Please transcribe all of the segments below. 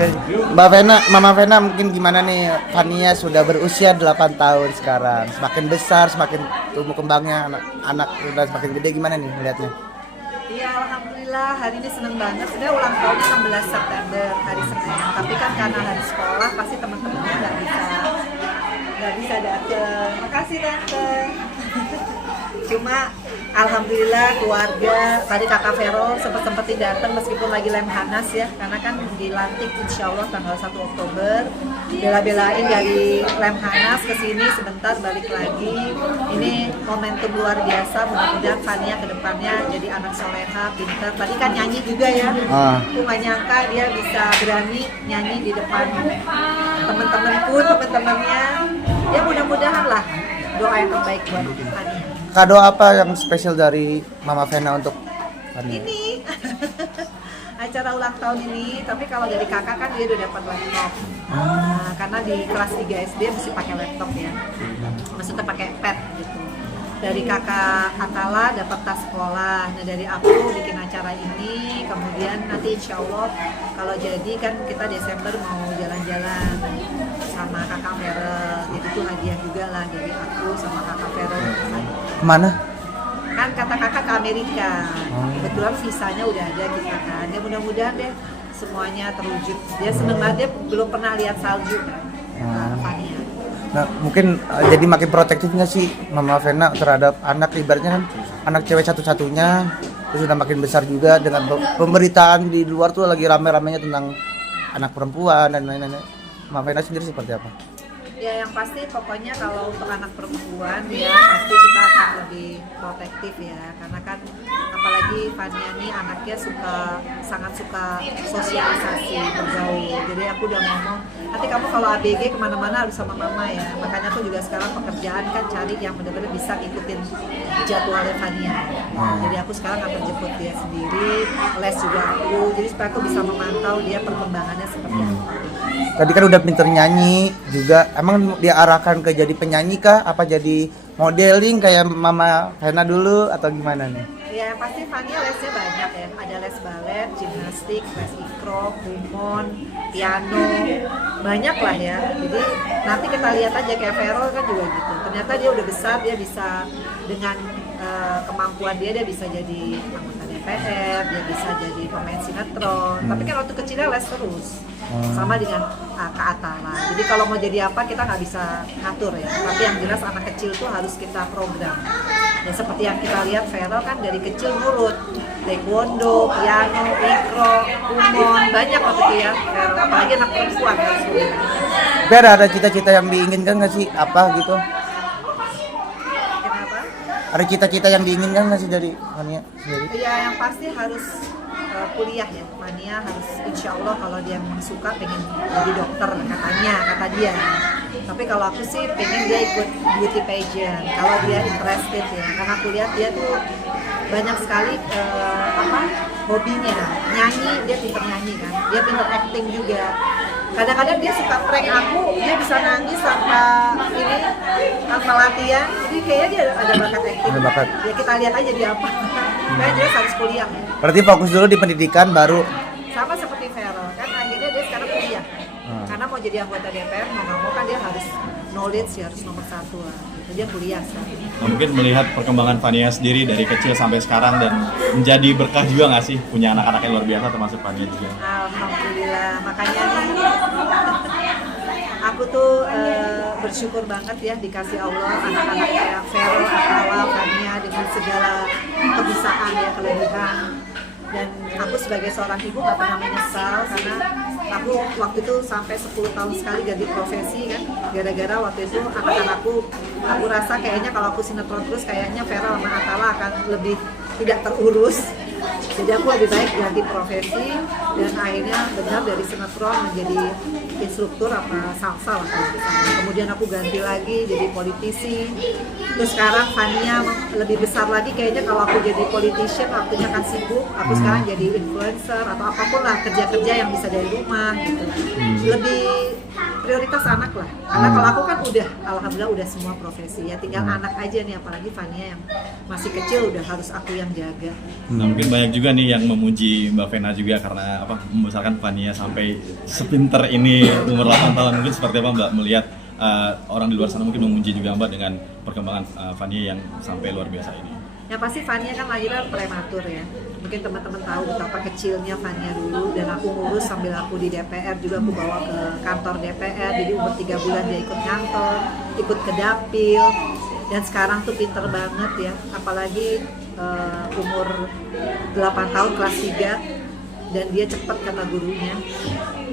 Oke. Mbak Vena, Mama Vena mungkin gimana nih? Fania sudah berusia 8 tahun sekarang. Semakin besar, semakin tumbuh kembangnya anak udah semakin gede, gimana nih melihatnya? Iya, alhamdulillah hari ini seneng banget. Sebenarnya ulang tahunnya 16 September hari Senin. Tapi kan karena hari sekolah pasti teman-temannya nggak bisa datang. Makasih tante. Cuma alhamdulillah keluarga tadi kakak Vero sempetin datang meskipun lagi lem hanas ya, karena kan dilantik insya Allah tanggal 1 Oktober. Bela-belain dari lem hanas ke sini sebentar balik lagi. Ini momentum luar biasa, mudah-mudahan Fania ke depannya jadi anak soleha, pintar. Tadi kan nyanyi juga ya. Aku nggak nyangka dia bisa berani nyanyi di depan teman-temannya. Ya mudah-mudahan lah, doa yang terbaik buat Fania. Kado apa yang spesial dari Mama Vena untuk Fania? Ini acara ulang tahun ini, tapi kalau dari kakak kan dia udah dapat laptop. Nah, karena di kelas 3 SD mesti pakai laptop ya. Maksudnya pakai pad gitu. Dari kakak Atala dapat tas sekolah. Nah, dari aku bikin acara ini, kemudian nanti insya Allah kalau jadi kan kita Desember mau jalan-jalan sama kakak Vero. Itu tuh hadiah juga lah dari aku sama kakak Vero. Kemana? Kan kata kakak ke Amerika. Kebetulan visanya udah ada kita kan. Ya mudah-mudahan deh semuanya terwujud. Dia seneng banget, dia belum pernah lihat salju kan. Fania. Nah, mungkin jadi makin protektif nggak sih Mama Vena terhadap anak, ibaratnya kan anak cewek satu-satunya, terus udah makin besar juga dengan pemberitaan di luar tuh lagi rame-ramenya tentang anak perempuan dan lain-lain. Mama Vena sendiri seperti apa? Ya yang pasti pokoknya kalau untuk anak perempuan ya pasti kita akan lebih protektif ya, karena kan apalagi Fania ini anaknya sangat suka sosialisasi, bergaul. Jadi aku udah ngomong nanti kamu kalau ABG kemana-mana harus sama mama ya. Makanya aku juga sekarang pekerjaan kan cari yang benar-benar bisa ngikutin jadwalnya Fania. Jadi aku sekarang akan jemput dia sendiri, les juga aku. Jadi supaya aku bisa memantau dia perkembangannya seperti apa. Tadi kan udah pinter nyanyi juga, emang dia arahkan ke jadi penyanyi kah? Apa jadi modeling kayak Mama Vena dulu atau gimana nih? Ya pasti Fania lesnya banyak ya, ada les balet, gimnastik, les ikro, kumon, piano, banyak lah ya. Jadi nanti kita lihat aja kayak Vero kan juga gitu. Ternyata dia udah besar, dia bisa dengan kemampuan dia bisa jadi anggota DPR, dia bisa jadi pemain sinetron. Tapi kan waktu kecilnya les terus. Sama dengan Kak Atala. Jadi kalau mau jadi apa kita nggak bisa ngatur ya. Tapi yang jelas anak kecil tuh harus kita program. Ya seperti yang kita lihat Vero kan dari kecil nurut. Taekwondo, piano, ikro, kumon, banyak waktu itu ya. Vero, apalagi anak perempuan harus nurut. Biar ada cita-cita yang diinginkan nggak sih? Apa gitu? Kenapa? Ada cita-cita yang diinginkan nggak sih dari Fania sendiri? Ya yang pasti harus kuliah ya. Fania harus insya Allah kalau dia memang suka pengen jadi dokter kata dia. Tapi kalau aku sih pengen dia ikut beauty pageant kalau dia interested ya, karena aku lihat dia tuh banyak sekali hobinya. Nyanyi, dia pinter nyanyi kan, dia pinter acting juga. Kadang-kadang dia suka prank aku, dia bisa nangis tanpa latihan. Jadi kayaknya dia ada bakat acting. Ada bakat. Ya kita lihat aja dia apa. Kayak dia harus kuliah. Berarti fokus dulu di pendidikan baru. Sama seperti Vero kan akhirnya dia sekarang kuliah. Karena mau jadi anggota DPR mau nggak mau kan dia harus knowledge ya, harus nomor 1 lah. Gitu. Dia kuliah sekarang. Nah, mungkin melihat perkembangan Fania sendiri dari kecil sampai sekarang dan menjadi berkah juga nggak sih punya anak-anak yang luar biasa termasuk Fania juga. Alhamdulillah, makanya nih aku tuh bersyukur banget ya dikasih Allah anak-anak kayak Vero, Atala, Fania dengan segala kebisaan ya, kelebihan. Dan aku sebagai seorang ibu gak pernah menyesal karena aku waktu itu sampai 10 tahun sekali ganti profesi kan, gara-gara waktu itu anak-anakku aku rasa kayaknya kalau aku sinetron terus kayaknya Vera sama Atala akan lebih tidak terurus. Jadi aku lebih baik ganti profesi dan akhirnya benar dari sinetron menjadi instruktur apa salsa lah. Kemudian aku ganti lagi jadi politisi. Terus sekarang Fania lebih besar lagi kayaknya kalau aku jadi politician waktunya kan sibuk. Aku sekarang jadi influencer atau apapun lah kerja-kerja yang bisa dari rumah gitu. Lebih prioritas anak lah. Karena kalau aku kan udah, alhamdulillah udah semua profesi ya, tinggal anak aja nih, apalagi Fania yang masih kecil udah harus aku yang jaga. Nah, mungkin banyak juga nih yang memuji Mbak Vena juga karena membesarkan Fania sampai sepinter ini umur 8 tahun. Mungkin seperti apa Mbak melihat orang di luar sana mungkin memuji juga Mbak dengan perkembangan Fania yang sampai luar biasa ini? Ya pasti Fania kan lahirnya prematur ya. Mungkin teman-teman tahu betapa kecilnya Fania dulu, dan aku ngurus sambil aku di DPR juga, aku bawa ke kantor DPR. Jadi umur 3 bulan dia ikut kantor, ikut ke dapil, dan sekarang tuh pinter banget ya. Apalagi umur 8 tahun kelas 3, dan dia cepat kata gurunya.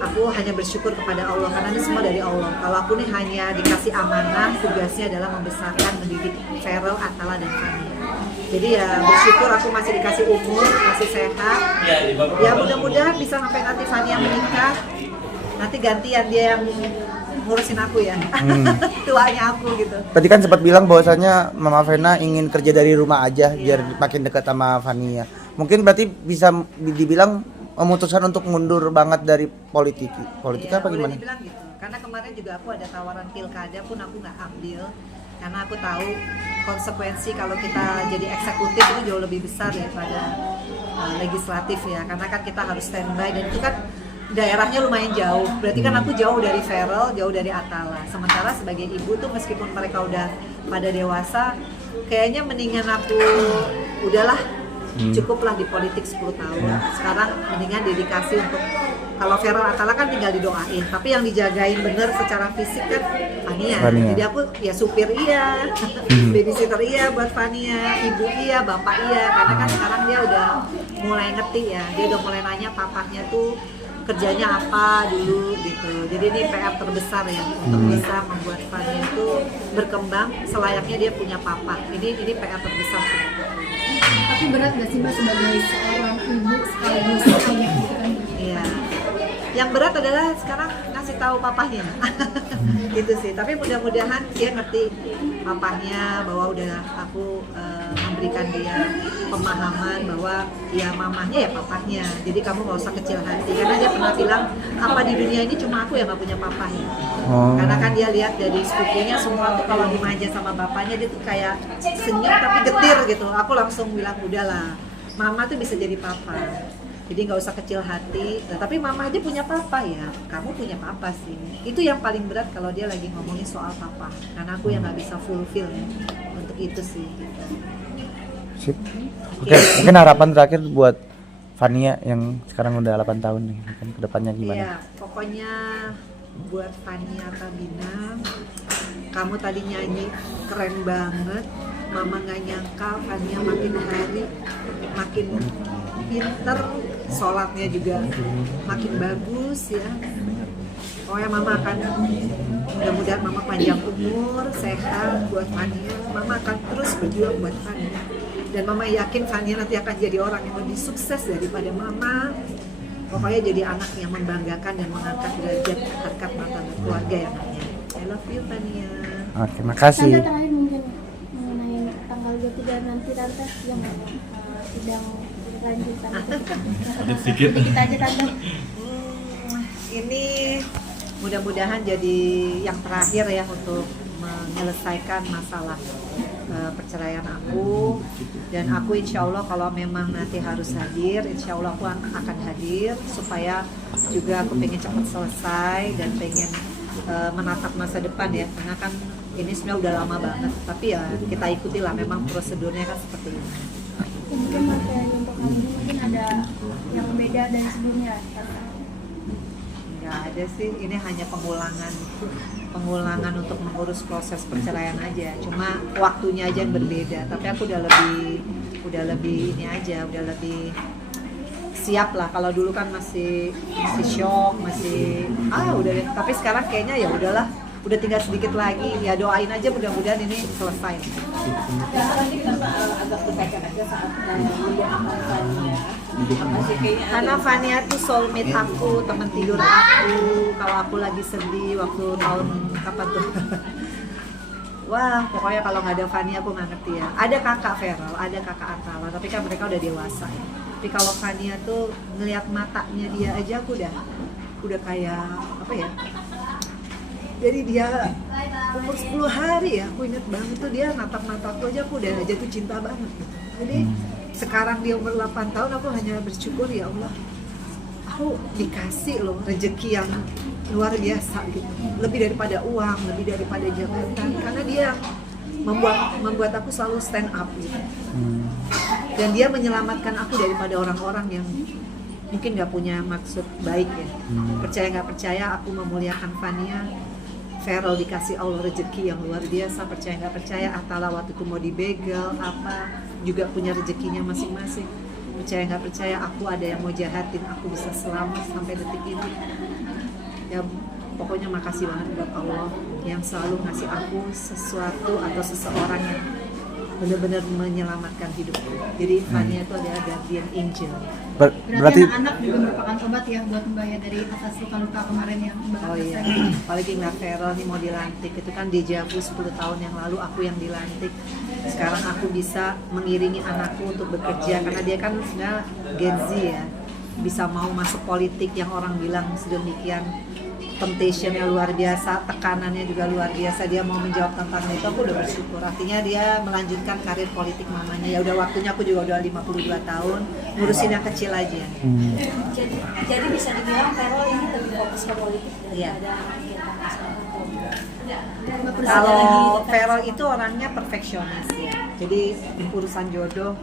Aku hanya bersyukur kepada Allah karena ini semua dari Allah. Kalau aku nih hanya dikasih amanah, tugasnya adalah membesarkan, mendidik Feral, Atala, dan Fania. Jadi ya bersyukur aku masih dikasih umur, masih sehat. Ya mudah-mudahan bisa sampai nanti Fania menikah, nanti gantian dia yang ngurusin aku ya. Tuanya aku gitu. Tadi kan sempat bilang bahwasanya Mama Vena ingin kerja dari rumah aja biar makin dekat sama Fania. Mungkin berarti bisa dibilang memutuskan untuk mundur banget dari politik Ya, apa gimana? boleh dibilang gitu. Karena kemarin juga aku ada tawaran pilkada pun aku nggak ambil, karena aku tahu konsekuensi kalau kita jadi eksekutif itu jauh lebih besar daripada legislatif ya. Karena kan kita harus standby, dan itu kan daerahnya lumayan jauh. Berarti kan aku jauh dari Feral, jauh dari Atala. Sementara sebagai ibu tuh meskipun mereka udah pada dewasa, kayaknya mendingan aku udahlah, cukuplah di politik 10 tahun. Sekarang mendingan dedikasi untuk, kalau Feral Atala kan tinggal didoain, tapi yang dijagain bener secara fisik kan Fania. Jadi aku ya supir iya, babysitter iya buat Fania, ibu iya, bapak iya. Karena kan sekarang dia udah mulai ngerti ya, dia udah mulai nanya papahnya tuh kerjanya apa dulu gitu. Jadi ini PR terbesar ya, untuk bisa membuat Fania itu berkembang selayaknya dia punya papa. Ini PR terbesar sih. Tapi berat nggak sih Mbak sebagai seorang ibu sekaligus ayah gitu kan? Iya. Yang berat adalah sekarang ngasih tahu papahnya. Gitu sih. Tapi mudah-mudahan dia ngerti papahnya, bahwa udah aku memberikan dia pemahaman bahwa ya mamahnya ya papahnya. Jadi kamu nggak usah kecil hati. Karena dia pernah bilang, apa di dunia ini cuma aku yang nggak punya papahnya. Karena kan dia lihat dari sepupunya semua tuh kalau dimanja sama bapaknya dia tuh kayak senyum tapi getir gitu. Aku langsung bilang udahlah, mama tuh bisa jadi papa. Jadi nggak usah kecil hati. Nah, tapi mama aja punya papa ya, kamu punya papa sih. Itu yang paling berat kalau dia lagi ngomongin soal papa. Karena aku yang nggak bisa fulfill ya untuk itu sih. Sip. Oke, mungkin harapan terakhir buat Fania yang sekarang udah 8 tahun nih, mungkin kedepannya gimana? Iya, pokoknya buat Fania Tabina, kamu tadi nyanyi keren banget. Mama nggak nyangka Fania makin hari makin pinter, sholatnya juga makin bagus ya. Pokoknya mama akan, mudah-mudahan mama panjang umur, sehat buat Fania. Mama akan terus berjuang buat Fania. Dan mama yakin Fania nanti akan jadi orang yang lebih sukses daripada mama. Pokoknya jadi anak yang membanggakan dan mengangkat derajat harkat martabat keluarga yang lainnya. I love you Fania. Oke, makasih. Tante terakhir mungkin mengenai tanggal 23 nanti Tante yang sidang lanjutan. Sedikit. Sedikit aja Tante. Ini mudah-mudahan jadi yang terakhir ya untuk menyelesaikan masalah perceraian aku. Dan aku insya Allah kalau memang nanti harus hadir, insya Allah aku akan hadir, supaya juga aku pengen cepat selesai dan pengen menatap masa depan ya. Karena kan ini sebenarnya udah lama banget, tapi ya kita ikutilah, memang prosedurnya kan seperti ini. Mungkin materi untuk kali ini mungkin ada yang beda dari sebelumnya. Nggak ada sih, ini hanya pengulangan untuk mengurus proses perceraian aja. Cuma waktunya aja yang berbeda. Tapi aku udah lebih ini aja, udah lebih siap lah. Kalau dulu kan masih shock, masih udah deh. Tapi sekarang kayaknya ya udahlah, udah tinggal sedikit lagi. Ya doain aja mudah-mudahan ini selesai. Agak berkaca aja saat melihat Fania. Karena Fania tuh soulmate aku, teman tidur aku. Kalau aku lagi sedih waktu tahun kapan tuh? Wah, pokoknya kalau nggak ada Fania aku nggak ngerti ya. Ada kakak Feral, ada kakak Atala, tapi kan mereka udah dewasa ya. Tapi kalau Fania tuh ngelihat matanya dia aja aku udah kayak apa ya? Jadi dia umur 10 hari ya, aku inget banget tuh dia natap-natapku aja aku udah jatuh cinta banget gitu. Jadi sekarang dia umur 8 tahun aku hanya bersyukur ya Allah, aku dikasih loh rezeki yang luar biasa gitu, lebih daripada uang, lebih daripada jabatan, karena dia membuat aku selalu stand up gitu. Dan dia menyelamatkan aku daripada orang-orang yang mungkin nggak punya maksud baik ya. Percaya nggak percaya, aku memuliakan Fania. Feral dikasih Allah rezeki yang luar biasa. Percaya nggak percaya, Atala waktu itu mau dibegal apa juga punya rezekinya masing-masing. Percaya nggak percaya, aku ada yang mau jahatin, aku bisa selamat sampai detik ini. Ya pokoknya makasih banget buat Allah yang selalu ngasih aku sesuatu atau seseorang yang benar-benar menyelamatkan hidupku. Jadi Fania itu adalah guardian angel. Berarti anak-anak juga merupakan obat ya buat Mbak ya dari atas luka-luka kemarin yang Mbak Oh iya, rasain. apalagi nggak Feral nih mau dilantik, itu kan deja vu 10 tahun yang lalu aku yang dilantik. Sekarang aku bisa mengiringi anakku untuk bekerja karena dia kan sebenarnya Gen Z ya, bisa mau masuk politik yang orang bilang sedemikian, temptation-nya luar biasa, tekanannya juga luar biasa, dia mau menjawab tantangan itu, aku udah bersyukur. Artinya dia melanjutkan karir politik mamanya. Ya udah waktunya, aku juga udah 52 tahun, ngurusin yang kecil aja. Jadi bisa dibilang Feral ini lebih fokus ke politik Iya. daripada kegiatan masyarakat. Kalau Feral itu orangnya perfeksionis ya. Jadi urusan jodoh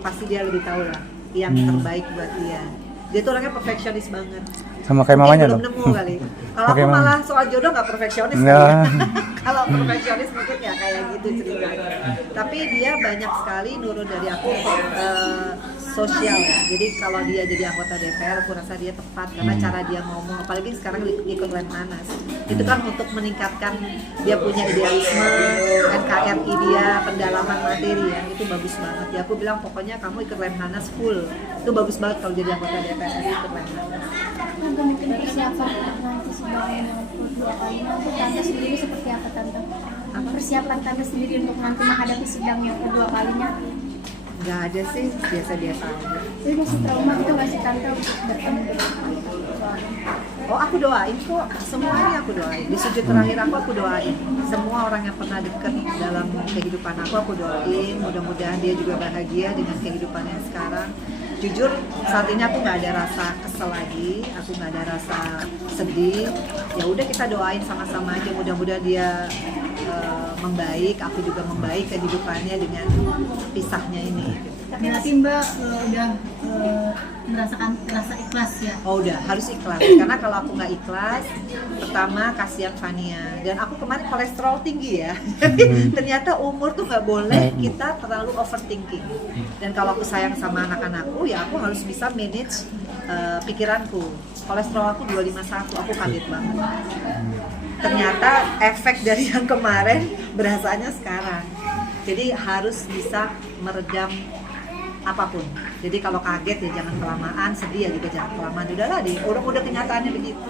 pasti dia lebih tahu lah yang terbaik buat dia. Dia tuh orangnya perfeksionis banget. Sama kayak Mungkin mamanya belum dong. nemu kali. Kalau aku Kayak mama. malah soal jodoh nggak perfeksionis. Nggak. kali ya. Kalau perfeksionis mungkin ya kayak gitu ceritanya. Tapi dia banyak sekali nurut dari aku sosial. Jadi kalau dia jadi anggota DPR, aku rasa dia tepat karena cara dia ngomong. Apalagi sekarang ikut Lemhanas. Itu kan untuk meningkatkan dia punya idealisme, NKRI dia, pendalaman materi ya. Itu bagus banget. Ya aku bilang pokoknya kamu ikut Lemhanas full. Itu bagus banget kalau jadi anggota DPR ikut Lemhanas. Tante mungkin persiapan nanti sidang yang kedua kalinya itu Tante sendiri seperti apa Tante? Persiapan Tante sendiri untuk nanti menghadapi sidang yang kedua kalinya? Nggak ada sih, biasa-biasa aja. Jadi masih trauma itu nggak sih Tante bertemu dengan Oh aku doain kok, semuanya aku doain. Di sujud terakhir aku doain. Semua orang yang pernah deket dalam kehidupan aku doain. Mudah-mudahan dia juga bahagia dengan kehidupannya sekarang. Jujur saat ini aku nggak ada rasa kesel lagi, aku nggak ada rasa sedih. Ya udah kita doain sama-sama aja. Mudah-mudahan dia membaik, aku juga membaik kehidupannya dengan pisahnya ini. Berarti Mbak udah merasakan rasa ikhlas ya. Oh udah, harus ikhlas. Karena kalau aku nggak ikhlas, pertama kasihan Fania. Dan aku kemarin kolesterol tinggi ya. Jadi ternyata umur tuh nggak boleh kita terlalu overthinking. Dan kalau aku sayang sama anak-anakku, ya aku harus bisa manage pikiranku. Kolesterol aku 251, aku kaget banget. Ternyata efek dari yang kemarin berasanya sekarang. Jadi harus bisa meredam apapun. Jadi kalau kaget ya jangan kelamaan, sedih ya juga jangan kelamaan. Udahlah deh, udah kenyataannya begitu.